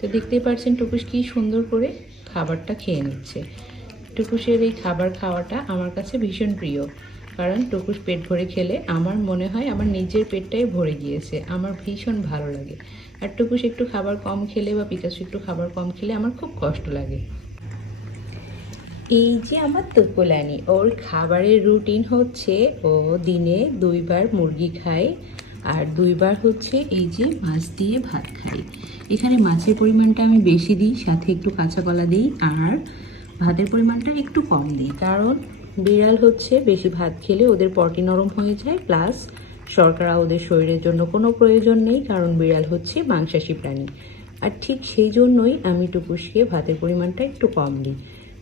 তো দেখতেই পাচ্ছেন টুকুস কি সুন্দর করে খাবারটা খেয়ে নিচ্ছে। টুকুসের এই খাবার খাওয়াটা আমার কাছে ভীষণ প্রিয়। কারণ টুকুস পেট ভরে খেলে আমার মনে হয় আমার নিজের পেটটাই ভরে গিয়েছে। আমার ভীষণ ভালো লাগে। আর টুকুস একটু খাবার কম খেলে বা পিকাসু একটু খাবার কম খেলে আমার খুব কষ্ট লাগে। এই যে আমার তুকুলানি ওর খাবারের রুটিন হচ্ছে ও দিনে দুইবার মুরগি খায় আর দুইবার হচ্ছে এই যে মাছ দিয়ে ভাত খাই এখানে মাছের পরিমাণটা আমি বেশি দিই, সাথে একটু কাঁচা কলা দিই, আর ভাতের পরিমাণটা একটু কম দিই। কারণ বিড়াল হচ্ছে বেশি ভাত খেলে ওদের পটি নরম হয়ে যায় প্লাস শর্করা ওদের শরীরের জন্য কোনো প্রয়োজন নেই, কারণ বিড়াল হচ্ছে মাংসাশী প্রাণী। আর ঠিক সেই জন্যই আমি টুকুসকে ভাতের পরিমাণটা একটু কম দিই।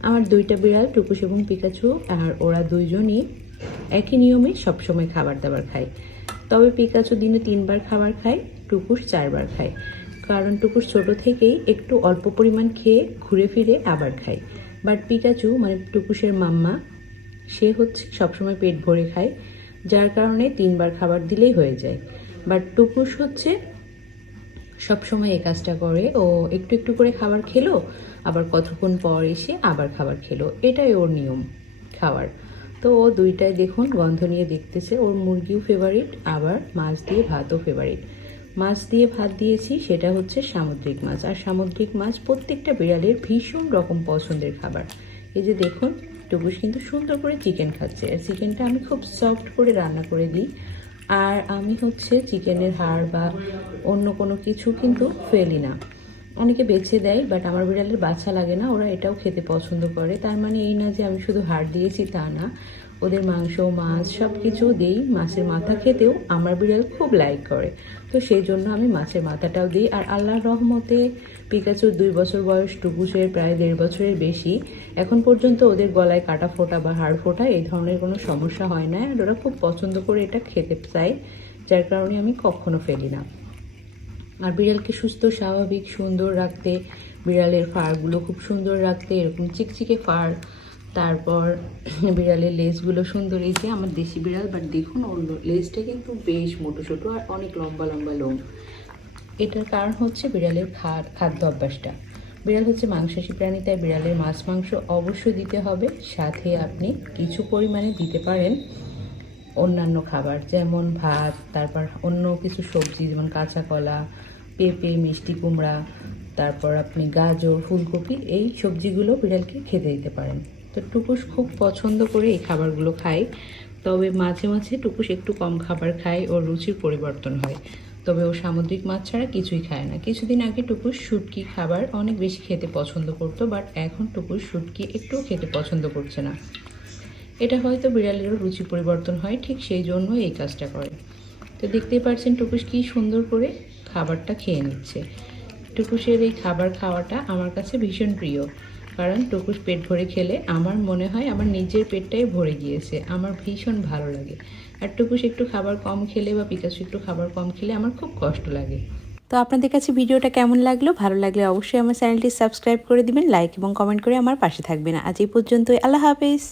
আমার দুইটা বিড়াল, টুকুস এবং পিকাচু, আর ওরা দুইজনই একই নিয়মে সবসময় খাবার দাবার খায়। তবে পিকাচু দিনে তিনবার খাবার খায়, টুকুস চারবার খায়। কারণ টুকুস ছোট থেকেই একটু অল্প পরিমাণ খেয়ে ঘুরে ফিরে আবার খায় বাট পিকাচু মানে টুকুসের মাম্মা, সে হচ্ছে সবসময় পেট ভরে খায়, যার কারণে তিনবার খাবার দিলেই হয়ে যায়। বাট টুকুস হচ্ছে সব সময় এই কাজটা করে, ও একটু একটু করে খাবার খেলো, আবার কতক্ষণ পর এসে আবার খাবার খেলো। এটাই ওর নিয়ম খাওয়ার। তো ও দুইটাই দেখুন গন্ধ নিয়ে দেখতেছে। ওর মুরগিও ফেভারিট আবার মাছ দিয়ে ভাতও ফেভারিট মাছ দিয়ে ভাত দিয়েছি, সেটা হচ্ছে সামুদ্রিক মাছ। আর সামুদ্রিক মাছ প্রত্যেকটা বিড়ালের ভীষণ রকম পছন্দের খাবার। এই যে দেখুন টুকুস কিন্তু সুন্দর করে চিকেন খাচ্ছে। আর চিকেনটা আমি খুব সফট করে রান্না করে দিই। আর আমি হচ্ছে চিকেনের হাড় বা অন্য কোনো কিছু কিন্তু ফেলি না। অনেকে বেছে দেয় বাট আমার বিড়ালের বাচ্চা লাগে না, ওরা এটাও খেতে পছন্দ করে। তার মানে এই না যে আমি শুধু হাড় দিয়েছি তা না। ওদের মাংস, মাছ সব কিছু দিই। মাছের মাথা খেতেও আমার বিড়াল খুব লাইক করে। তো সেই জন্য আমি মাছের মাথাটাও দিই। আর আল্লাহর রহমতে পিকাচুর দুই বছর বয়স টুকুসের প্রায় দেড় বছরের বেশি। এখন পর্যন্ত ওদের গলায় কাটা ফোটা বা হাড় ফোটা এই ধরনের কোনো সমস্যা হয় না। আর ওরা খুব পছন্দ করে এটা খেতে চায়, যার কারণে আমি কখনো ফেলি না। আর বিড়ালকে সুস্থ, স্বাভাবিক, সুন্দর রাখতে বিড়ালের ফারগুলো খুব সুন্দর রাখতে এরকম চিকচিকে ফার তারপর বিড়ালের লেজগুলো সুন্দর, এই যে আমার দেশি বিড়াল বাট দেখুন ওর লেজটা কিন্তু বেশ মোটো ছোটো আর অনেক লম্বা লম্বা লোম। এটার কারণ হচ্ছে বিড়ালের খাদ্য অভ্যাসটা। বিড়াল হচ্ছে মাংসাশী প্রাণী, তাই বিড়ালের মাছ, মাংস অবশ্যই দিতে হবে। সাথে আপনি কিছু পরিমাণে দিতে পারেন অন্যান্য খাবার, যেমন ভাত, তারপর অন্য কিছু সবজি, যেমন কাঁচা কলা পেঁপে, মিষ্টি কুমড়া, তারপর আপনি গাজর, ফুলকপি, এই সবজিগুলো বিড়ালকে খেতে দিতে পারেন। তো টুকুস খুব পছন্দ করে এই খাবারগুলো খায়। তবে মাঝে মাঝে টুকুস একটু কম খাবার খায়, ওর রুচির পরিবর্তন হয়। তবে ও সামুদ্রিক মাছ ছাড়া কিছুই খায় না। কিছুদিন আগে টুকুস শুটকি খাবার অনেক বেশি খেতে পছন্দ করতো, বাট এখন টুকুস শুটকি একটুও খেতে পছন্দ করছে না। এটা হয়তো বিড়ালেরও রুচি পরিবর্তন হয়, ঠিক সেই জন্য এই কাজটা করে। তো দেখতেই পাচ্ছেন টুকুস কি সুন্দর করে খাবারটা খেয়ে নিচ্ছে। টুকুসের এই খাবার খাওয়াটা আমার কাছে ভীষণ প্রিয়। কারণ টুকুস পেট ভরে খেলে আমার মনে হয় আমার নিজের পেটটাই ভরে গিয়েছে। আমার ভীষণ ভালো লাগে। আর টুকুস একটু খাবার কম খেলে বা পিকাশু একটু খাবার কম খেলে আমার খুব কষ্ট লাগে। তো আপনাদের কাছে ভিডিওটা কেমন লাগল? ভালো লাগলে অবশ্যই আমার চ্যানেলটি সাবস্ক্রাইব করে দিবেন, লাইক এবং কমেন্ট করে আমার পাশে থাকবেন। আজ এই পর্যন্তই। আল্লাহ হাফেজ।